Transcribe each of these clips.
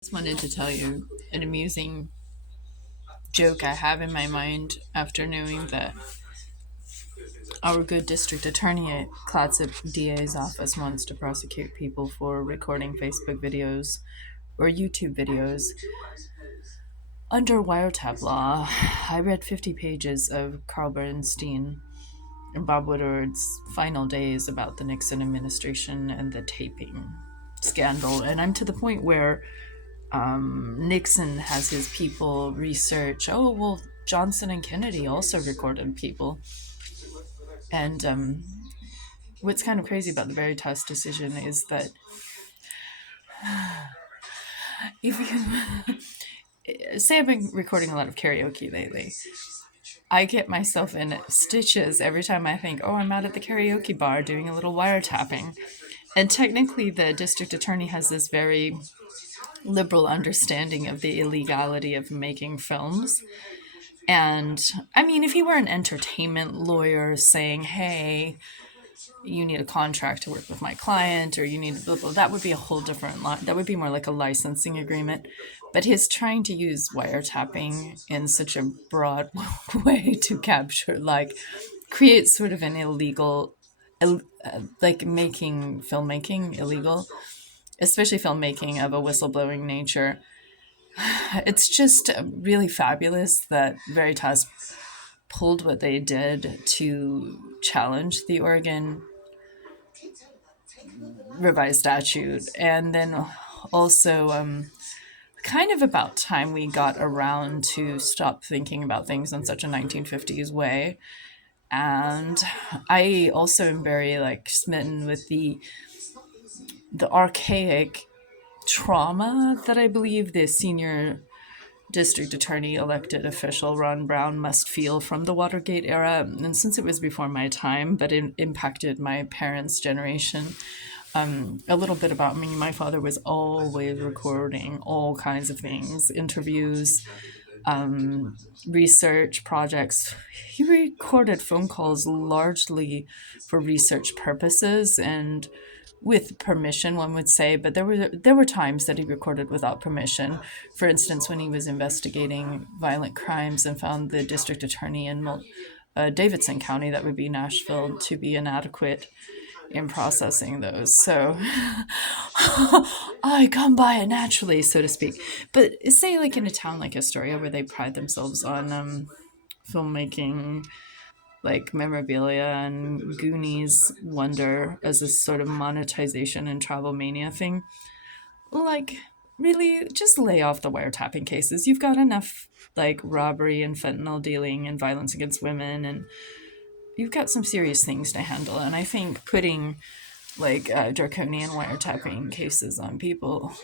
Just wanted to tell you an amusing joke I have in my mind after knowing that our good district attorney at Clatsop DA's office wants to prosecute people for recording Facebook videos or YouTube videos. Under wiretap law, I read 50 pages of Carl Bernstein and Bob Woodward's final days about the Nixon administration and the taping scandal, and I'm to the point where Nixon has his people research. Oh, well, Johnson and Kennedy also recorded people. And what's kind of crazy about the Veritas decision is that if you say I've been recording a lot of karaoke lately, I get myself in stitches every time I think, oh, I'm out at the karaoke bar doing a little wiretapping. And technically, the district attorney has this very liberal understanding of the illegality of making films. And I mean, if he were an entertainment lawyer saying, hey, you need a contract to work with my client, or you need blah, blah, that would be a whole different line. That would be more like a licensing agreement. But his trying to use wiretapping in such a broad way to capture, like, create sort of an illegal, like making filmmaking illegal, especially filmmaking of a whistleblowing nature. It's just really fabulous that Veritas pulled what they did to challenge the Oregon revised statute. And then also, kind of about time we got around to stop thinking about things in such a 1950s way. And I also am very like smitten with the archaic trauma that I believe the senior district attorney elected official Ron Brown must feel from the Watergate era. And since it was before my time, but it impacted my parents' generation, a little bit about me. My father was always recording all kinds of things, interviews, research projects. He recorded phone calls largely for research purposes and with permission, one would say, but there were times that he recorded without permission. For instance, when he was investigating violent crimes and found the district attorney in Davidson County, that would be Nashville, to be inadequate in processing those. So I come by it naturally, so to speak. But say like in a town like Astoria, where they pride themselves on filmmaking, like memorabilia and Goonies wonder as a sort of monetization and travel mania thing, like, really just lay off the wiretapping cases. You've got enough like robbery and fentanyl dealing and violence against women, and you've got some serious things to handle. And I think putting like draconian wiretapping cases on people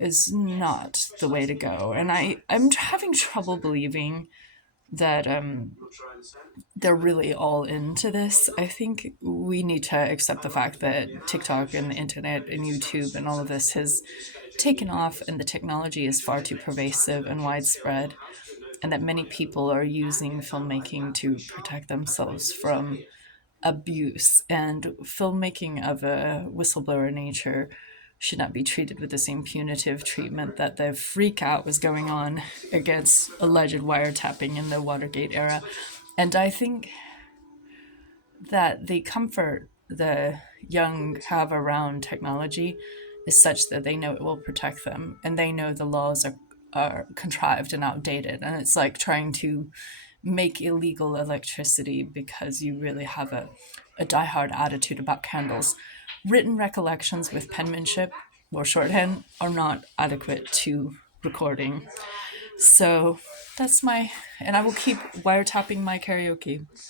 is not the way to go. And I'm having trouble believing that they're really all into this. I think we need to accept the fact that TikTok and the internet and YouTube and all of this has taken off, and the technology is far too pervasive and widespread, and that many people are using filmmaking to protect themselves from abuse. And filmmaking of a whistleblower nature should not be treated with the same punitive treatment that the freak out was going on against alleged wiretapping in the Watergate era. And I think that the comfort the young have around technology is such that they know it will protect them, and they know the laws are contrived and outdated. And it's like trying to make illegal electricity because you really have a diehard attitude about candles. Written recollections with penmanship or shorthand are not adequate to recording. So that's and I will keep wiretapping my karaoke.